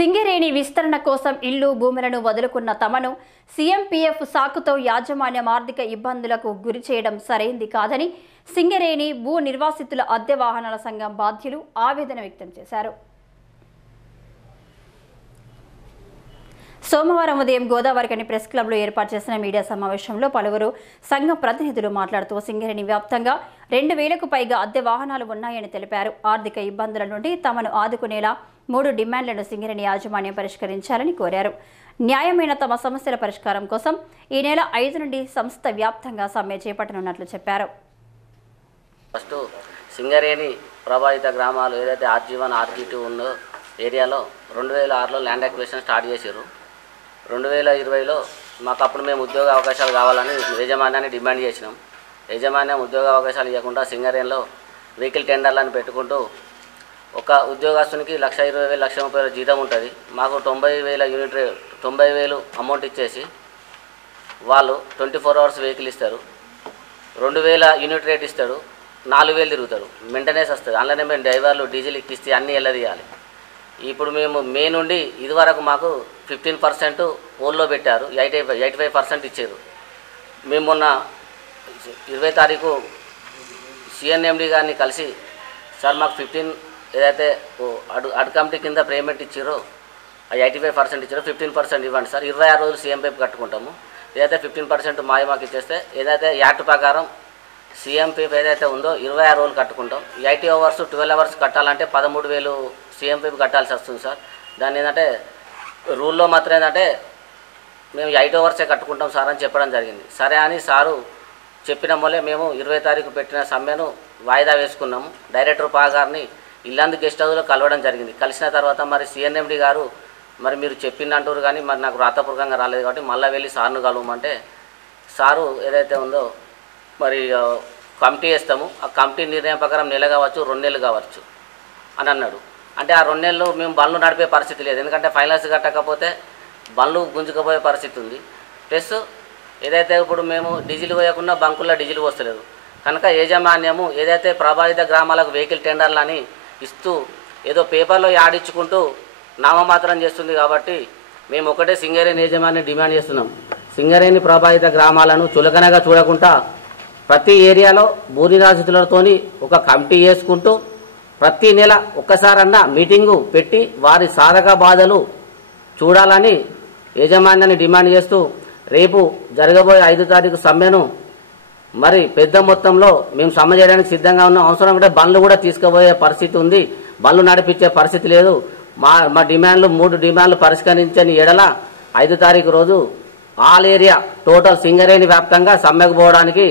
సింగరేణి విస్తరణ కోసం ఇల్లు భూములను వదులుకున్న తమను సీఎంపీఎఫ్ సాకుతో యాజమాన్యం ఆర్థిక ఇబ్బందులకు గురి చేయడం సరైంది కాదని సింగరేణి భూ నిర్వాసితుల అద్దె వాహనాల సంఘం బాధ్యులు ఆవేదన వ్యక్తం చేశారు. సోమవారం ఉదయం గోదావరికని ప్రెస్ క్లబ్లో ఏర్పాటు చేసిన మీడియా సమావేశంలో పలువురు సంఘం ప్రతినిధులు మాట్లాడుతూ సింగరేణి వ్యాప్తంగా 2000కు పైగా అద్దె వాహనాలు ఉన్నాయని తెలిపారు. ఆర్థిక ఇబ్బందుల నుండి తమను ఆదుకునేలా 3 డిమాండ్లను సింగరేణి యాజమాన్యం పరిష్కరించాలని కోరారు. న్యాయమైన తమ సమస్యల పరిష్కారం కోసం ఈ నెల 5 నుండి సంస్థ వ్యాప్తంగా సమ్మె చేపట్టనున్నట్లు చెప్పారు. ఫస్ట్ సింగరేణి ప్రభావిత గ్రామాలు ఏదైతే RG1 RG2 ఉందో ఏరియాలో 2006లో ల్యాండ్ అక్విజిషన్ స్టార్ట్ చేశారు. 2020లో మాకు అప్పుడు మేము ఉద్యోగ అవకాశాలు కావాలని యాజమాన్యాన్ని డిమాండ్ చేసినాం. యాజమాన్యం ఉద్యోగ అవకాశాలు ఇవ్వకుండా సింగరేణిలో వెహికల్ టెండర్లను పెట్టుకుంటూ ఒక ఉద్యోగస్తునికి 1,20,000 1,30,000 జీతం ఉంటుంది. మాకు 90,000 యూనిట్ 90,000 అమౌంట్ ఇచ్చేసి వాళ్ళు 24 అవర్స్ వెహికల్ ఇస్తారు. 2,000 యూనిట్ రేట్ ఇస్తాడు. 4,000 తిరుగుతాడు. మెయింటెనెన్స్ వస్తుంది. అందులోనే మేము డ్రైవర్లు డీజిల్ ఎక్కిస్తే అన్నీ వెళ్ళదీయాలి. ఇప్పుడు మేము మే నుండి ఇదివరకు మాకు 15% ఓల్లో పెట్టారు. 85% ఇచ్చారు. మేము మొన్న 20 తారీఖు CNMD గారిని కలిసి సార్ మాకు 15 ఏదైతే అడ్ కమిటీ కింద పేమెంట్ ఇచ్చారో 85% ఇచ్చారో 15% ఇవ్వండి సార్. 26 రోజులు CMPF కట్టుకుంటాము. ఏదైతే 15% మాకు ఇచ్చేస్తే ఏదైతే యాక్ట్ ప్రకారం CMPF ఏదైతే ఉందో 26 రోజులు కట్టుకుంటాం. 80 అవర్స్ 12 అవర్స్ కట్టాలంటే 13,000 CMPF కట్టాల్సి వస్తుంది సార్. దాన్ని ఏంటంటే రూల్లో మాత్రం ఏంటంటే మేము 8 అవర్సే కట్టుకుంటాం సార్ అని చెప్పడం జరిగింది. సరే అని సారు చెప్పిన వల్లే మేము 20 తారీఖు పెట్టిన సమ్మెను వాయిదా వేసుకున్నాము. డైరెక్టర్ గారిని ఇల్లందు గెస్ట్ హౌస్లో కలవడం జరిగింది. కలిసిన తర్వాత మరి CNMD గారు మరి మీరు చెప్పిందంటారు కానీ మరి నాకు రాతపూర్వకంగా రాలేదు కాబట్టి మళ్ళీ వెళ్ళి సార్ను కలవమంటే సారు ఏదైతే ఉందో మరి కమిటీ వేస్తాము. ఆ కమిటీ నిర్ణయం ప్రకారం నెల కావచ్చు 2 నెలలు కావచ్చు అని అన్నాడు. అంటే ఆ 2 నెలలు మేము బండ్లు నడిపే పరిస్థితి లేదు. ఎందుకంటే ఫైనాన్స్ కట్టకపోతే బండ్లు గుంజుకుపోయే పరిస్థితి ఉంది. ప్లస్ ఏదైతే ఇప్పుడు మేము డీజిల్ పోయకుండా బంకుల్లో డీజిల్ పోస్తలేదు కనుక యాజమాన్యము ఏదైతే ప్రభావిత గ్రామాలకు వెహికల్ టెండర్లని ఇస్తూ ఏదో పేపర్లో యాడిచ్చుకుంటూ నామమాత్రం చేస్తుంది. కాబట్టి మేము ఒకటే సింగరేణి యాజమాన్యం డిమాండ్ చేస్తున్నాం. సింగరేణి ప్రభావిత గ్రామాలను చులకనగా చూడకుండా ప్రతి ఏరియాలో భూ నిరాశ్రితులతోని ఒక కమిటీ వేసుకుంటూ ప్రతి నెల ఒక్కసారన్నా మీటింగు పెట్టి వారి సాధక బాధలు చూడాలని యాజమాన్యాన్ని డిమాండ్ చేస్తూ రేపు జరగబోయే 5 తారీఖు సమ్మెను మరి పెద్ద మొత్తంలో మేము సమ్మె చేయడానికి సిద్ధంగా ఉన్నాం. అవసరం అంటే బండ్లు కూడా తీసుకుపోయే పరిస్థితి ఉంది. బండ్లు నడిపించే పరిస్థితి లేదు. మా డిమాండ్లు 3 డిమాండ్లు పరిష్కరించని ఎడల 5 తారీఖు రోజు ఆల్ ఏరియా టోటల్ సింగరేణి వ్యాప్తంగా సమ్మెకు పోవడానికి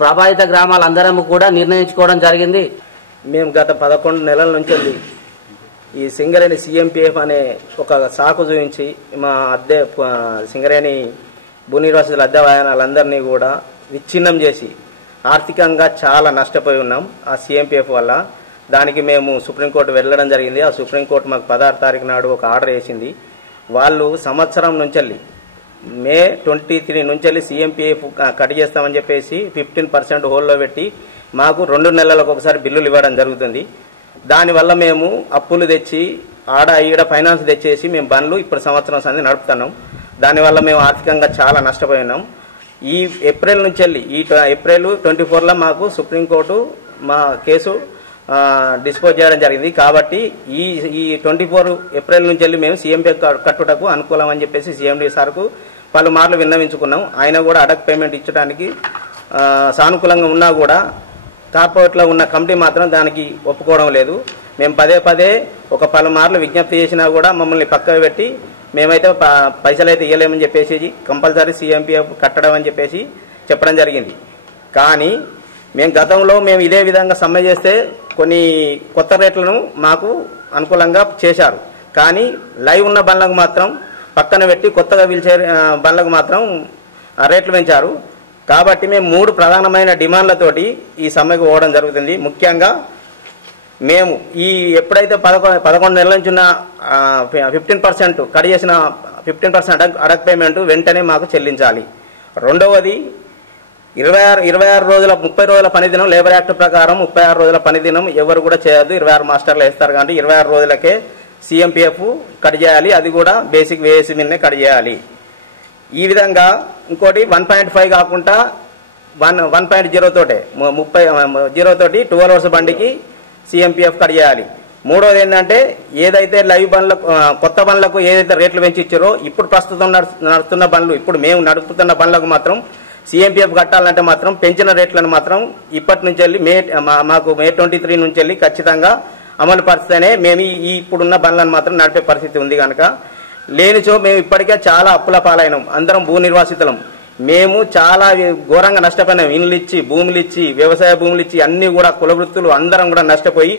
ప్రభావిత గ్రామాలందరం కూడా నిర్ణయించుకోవడం జరిగింది. మేము గత 11 నెలల నుంచి ఈ సింగరేణి CMPF అనే ఒక సాకు చూపించి మా సింగరేణి భూ నిర్వాసితుల అద్దె వాహనాలందరినీ కూడా విచ్ఛిన్నం చేసి ఆర్థికంగా చాలా నష్టపోయి ఉన్నాం ఆ CMPF వల్ల. దానికి మేము సుప్రీంకోర్టు వెళ్ళడం జరిగింది. ఆ సుప్రీంకోర్టు మాకు 16 తారీఖు నాడు ఒక ఆర్డర్ వేసింది. వాళ్ళు సంవత్సరం నుంచి మే 23 నుంచి CMPF కట్ చేస్తామని చెప్పేసి 15% హోల్లో పెట్టి మాకు 2 నెలలకు ఒకసారి బిల్లులు ఇవ్వడం జరుగుతుంది. దానివల్ల మేము అప్పులు తెచ్చి ఈడ ఫైనాన్స్ తెచ్చేసి మేము బండ్లు ఇప్పుడు సంవత్సరం సంది నడుపుతున్నాం. దానివల్ల మేము ఆర్థికంగా చాలా నష్టపోయి ఉన్నాం. ఈ ఏప్రిల్ నుంచి ఈ ఏప్రిల్ 24లో మాకు సుప్రీంకోర్టు మా కేసు డిస్పోజ్ చేయడం జరిగింది. కాబట్టి ఈ 24 ఏప్రిల్ నుంచి మేము CMPF కట్టుటకు అనుకూలం అని చెప్పేసి CMD సార్కు పలుమార్లు విన్నవించుకున్నాం. ఆయన కూడా అడక్ పేమెంట్ ఇచ్చడానికి సానుకూలంగా ఉన్నా కూడా కార్పొరేట్లో ఉన్న కమిటీ మాత్రం దానికి ఒప్పుకోవడం లేదు. మేము పదే ఒక పలుమార్లు విజ్ఞప్తి చేసినా కూడా మమ్మల్ని పక్కకు పెట్టి మేమైతే పైసలు అయితే ఇవ్వలేమని చెప్పేసి కంపల్సరీ CMPF కట్టడం అని చెప్పేసి చెప్పడం జరిగింది. కానీ గతంలో మేము ఇదే విధంగా సమ్మె చేస్తే కొన్ని కొత్త రేట్లను మాకు అనుకూలంగా చేశారు. కానీ లైవ్ ఉన్న బండ్లకు మాత్రం పక్కన పెట్టి కొత్తగా పిలిచే బండ్లకు మాత్రం రేట్లు పెంచారు. కాబట్టి మేము 3 ప్రధానమైన డిమాండ్లతోటి ఈ సమ్మెకు పోవడం జరుగుతుంది. ముఖ్యంగా మేము ఎప్పుడైతే 11 నెలల నుంచి ఉన్న 15% కట్ చేసిన 15% అడక్ పేమెంట్ వెంటనే మాకు చెల్లించాలి. రెండవది 26 రోజుల 30 రోజుల పనిదినం లేబర్ యాక్ట్ ప్రకారం 36 రోజుల పనిదినం ఎవరు కూడా చేయదు. 26 మాస్టర్లు వేస్తారు. కాబట్టి 26 రోజులకే CMPF కట్ చేయాలి, అది కూడా బేసిక్ వేసి మీదనే కట్ చేయాలి. ఈ విధంగా ఇంకోటి 1.5 కాకుండా 1.0 తోటే 0 తోటి 12 అవర్స్ బండికి CMPF కట్ చేయాలి. మూడోది ఏంటంటే ఏదైతే లైవ్ బండ్లకు కొత్త బండ్లకు ఏదైతే రేట్లు పెంచి ఇచ్చారో ఇప్పుడు ప్రస్తుతం నడుస్తున్న బండ్లు ఇప్పుడు మేము నడుపుతున్న బండ్లకు మాత్రం CMPF కట్టాలంటే మాత్రం పెంచిన రేట్లను మాత్రం ఇప్పటి నుంచి వెళ్ళి మాకు మే 23 నుంచి వెళ్ళి ఖచ్చితంగా అమలు పరిస్తేనే మేము ఇప్పుడున్న బండ్లను మాత్రం నడిపే పరిస్థితి ఉంది కనుక, లేనిచో మేము ఇప్పటికే చాలా అప్పుల పాలైనాం. అందరం భూ నిర్వాసితులం. మేము చాలా ఘోరంగా నష్టపోయినాం. ఇండ్లు ఇచ్చి, భూములు ఇచ్చి, వ్యవసాయ భూములు ఇచ్చి అన్ని కూడా కుల వృత్తులు అందరం కూడా నష్టపోయి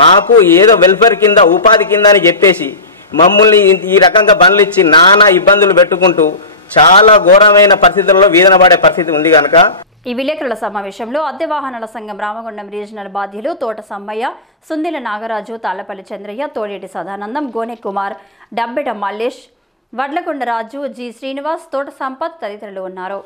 మాకు ఏదో వెల్ఫేర్ కింద ఉపాధి కింద అని చెప్పేసి మమ్మల్ని ఈ రకంగా బండ్లు ఇచ్చి నానా ఇబ్బందులు పెట్టుకుంటూ చాలా ఘోరమైన పరిస్థితుల్లో వీధన పడే పరిస్థితి ఉంది కనుక ఈ విలేకరుల సమావేశంలో అద్దె వాహనాల సంఘం రామగుండం రీజనల్ బాధ్యులు తోట సమ్మయ్య, సుందిల నాగరాజు, తాళ్లపల్లి చంద్రయ్య, తోడేటి సదానందం, గోనె కుమార్, డబ్బెట మల్లేష్, వడ్లకొండ రాజు, జి శ్రీనివాస్, తోట సంపత్ తదితరులు ఉన్నారు.